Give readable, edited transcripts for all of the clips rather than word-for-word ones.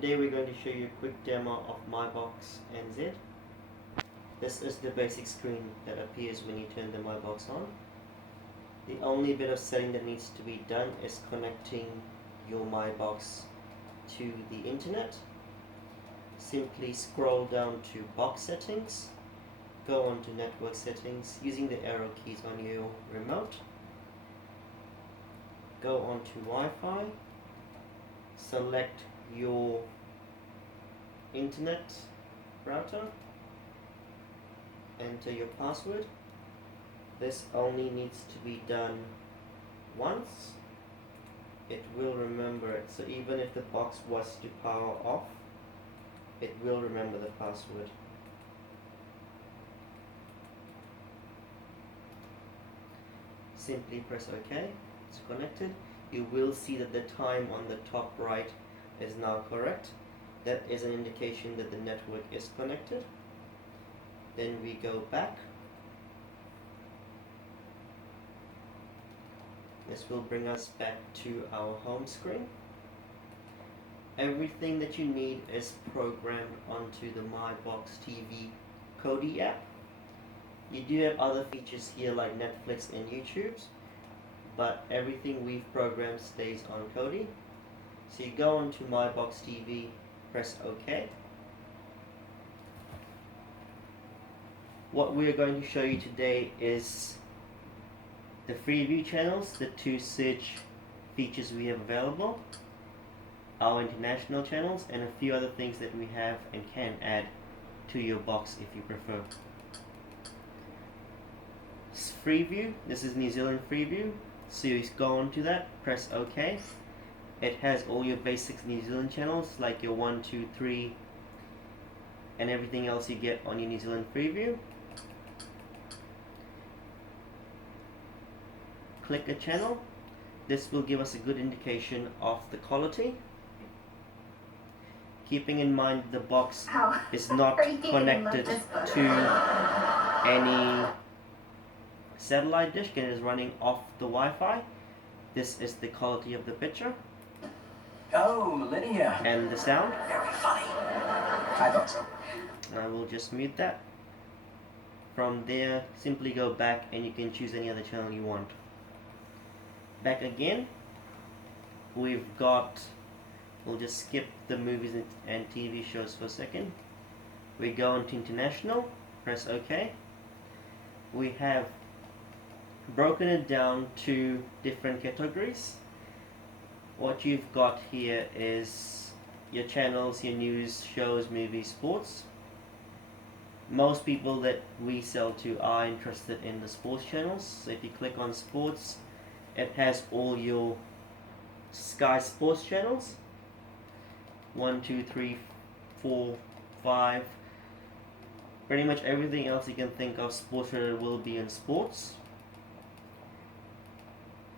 Today we're going to show you a quick demo of MyBox NZ. This is the basic screen that appears when you turn the MyBox on. The only bit of setting that needs to be done is connecting your MyBox to the internet. Simply scroll down to box settings, go on to network settings using the arrow keys on your remote. Go on to Wi-Fi, select your internet router, enter your password. This only needs to be done once. It will remember it, so even if the box was to power off, it will remember the password. Simply press OK. It's connected. You will see that the time on the top right is now correct. That is an indication that the network is connected. Then we go back. This will bring us back to our home screen. Everything that you need is programmed onto the MyBox TV Kodi app. You do have other features here like Netflix and YouTube, but everything we've programmed stays on Kodi. So you go onto MyBox TV, press OK. What we're going to show you today is the Freeview channels, the two search features we have available, our international channels, and a few other things that we have and can add to your box if you prefer. Freeview, this is New Zealand Freeview, so you go on to that, press OK. It has all your basic New Zealand channels like your 1, 2, 3 and everything else you get on your New Zealand Freeview. Click a channel. This will give us a good indication of the quality. Keeping in mind the box is not connected to any satellite dish and is running off the Wi-Fi. This is the quality of the picture. Oh, Lydia. And the sound. Very funny. I thought so. I will just mute that. From there, simply go back and you can choose any other channel you want. Back again. We've got, we'll just skip the movies and TV shows for a second. We go into international, press OK. We have broken it down to different categories. What you've got here is your channels, your news, shows, movies, sports. Most people that we sell to are interested in the sports channels. So if you click on sports, it has all your Sky Sports channels. 1, 2, 3, 4, 5. Pretty much everything else you can think of sports related will be in sports.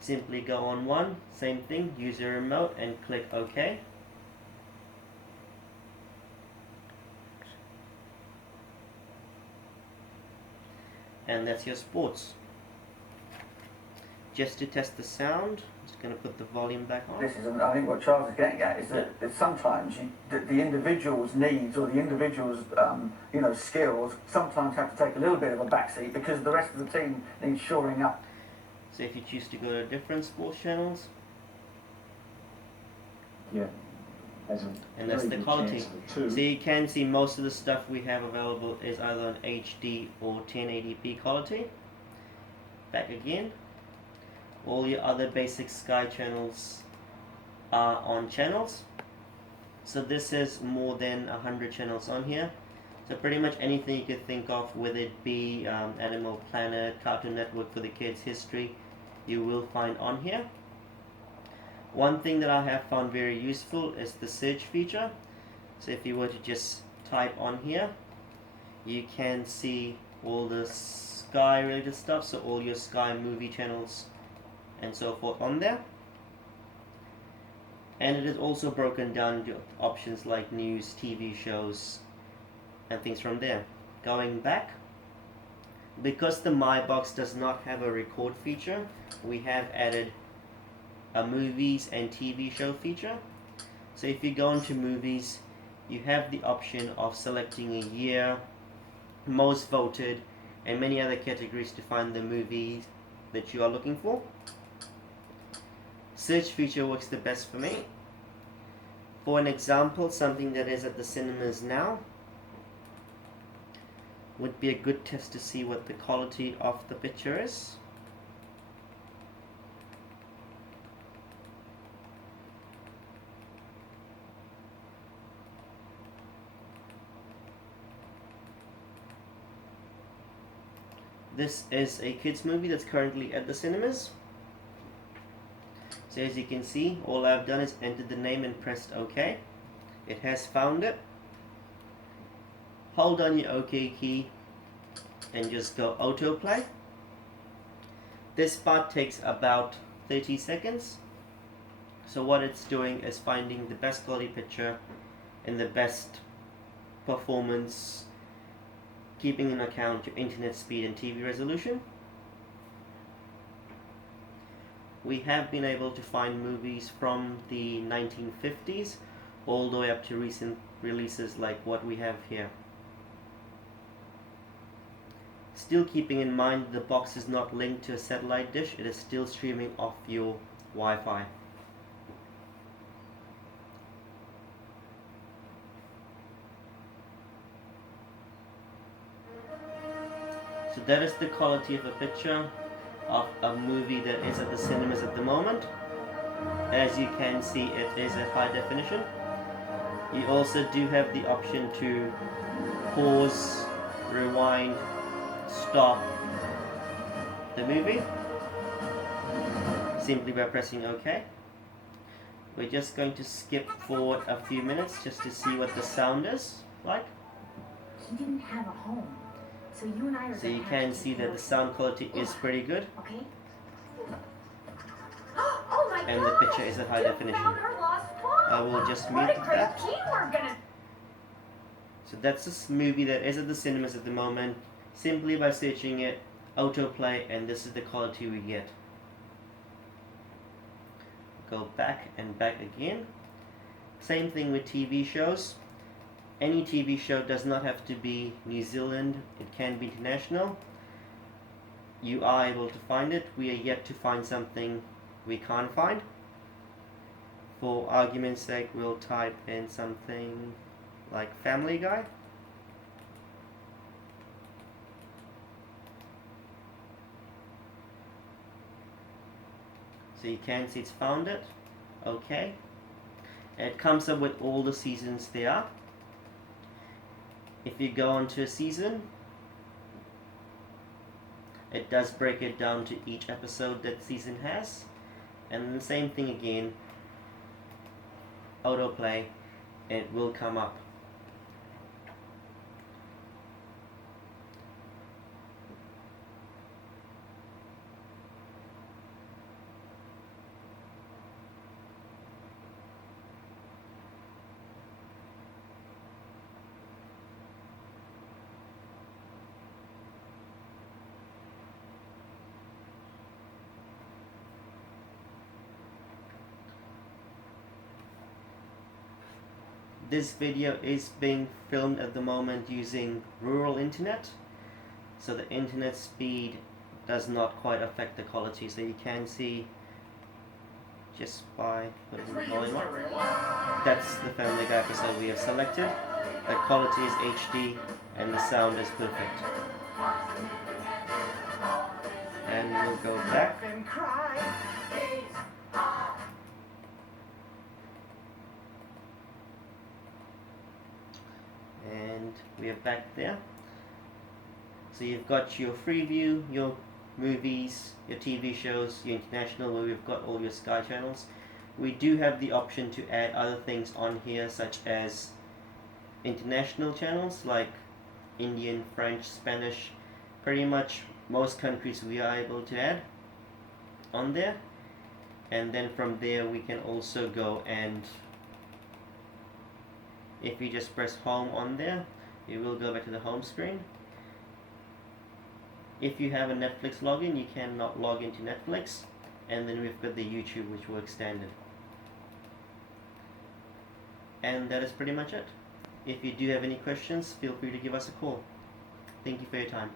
Simply go on one, same thing, use your remote and click OK. And that's your sports. Just to test the sound, I'm just going to put the volume back on. This is, I think what Charles is getting at is that sometimes the individual's needs or the individual's skills sometimes have to take a little bit of a backseat because the rest of the team needs shoring up. So if you choose to go to different sports channels, Yeah. and that's the quality. So you can see most of the stuff we have available is either on HD or 1080p quality. Back again. All your other basic Sky channels are on channels. So this is more than 100 channels on here. So pretty much anything you could think of, whether it be Animal Planet, Cartoon Network for the kids, history, you will find on here. One thing that I have found very useful is the search feature. So if you were to just type on here, you can see all the Sky related stuff, so all your Sky movie channels and so forth on there. And it is also broken down into options like news, TV shows, and things from there. Going back, because the MyBox does not have a record feature, we have added a movies and TV show feature. So if you go into movies, you have the option of selecting a year, most voted, and many other categories to find the movies that you are looking for. Search feature works the best for me. For an example, something that is at the cinemas now would be a good test to see what the quality of the picture is. This is a kids movie that's currently at the cinemas. So as you can see, all I've done is entered the name and pressed OK. It has found it. Hold on your OK key and just go autoplay. This part takes about 30 seconds. So what it's doing is finding the best quality picture and the best performance, keeping in account your internet speed and TV resolution. We have been able to find movies from the 1950s all the way up to recent releases like what we have here. Still keeping in mind the box is not linked to a satellite dish, it is still streaming off your Wi-Fi. So that is the quality of a picture of a movie that is at the cinemas at the moment. As you can see, it is at high definition. You also do have the option to pause, rewind, stop the movie simply by pressing OK. We're just going to skip forward a few minutes just to see what the sound is like. He didn't have a home. So you and I are So you can see that the sound quality is pretty good. Okay. Oh my and the picture is at high definition. I will just mute that. So that's this movie that is at the cinemas at the moment. Simply by searching it, autoplay, and this is the quality we get. Go back and back again. Same thing with TV shows. Any TV show does not have to be New Zealand, it can be international. You are able to find it. We are yet to find something we can't find. For argument's sake, we'll type in something like Family Guy. So you can see it's found it. Okay. And it comes up with all the seasons there are. If you go onto a season, it does break it down to each episode that season has. And the same thing again, autoplay, it will come up. This video is being filmed at the moment using rural internet, so the internet speed does not quite affect the quality, so you can see just by putting the volume up. That's the Family Guy episode we have selected. The quality is HD and the sound is perfect. And we'll go back. And we are back there. So you've got your Freeview, your movies, your TV shows, your international, where we've got all your Sky channels. We do have the option to add other things on here, such as international channels like Indian, French, Spanish. Pretty much most countries we are able to add on there. And then from there we can also go and, if you just press home on there, you will go back to the home screen. If you have a Netflix login, you cannot log into Netflix. And then we've got the YouTube, which works standard. And that is pretty much it. If you do have any questions, feel free to give us a call. Thank you for your time.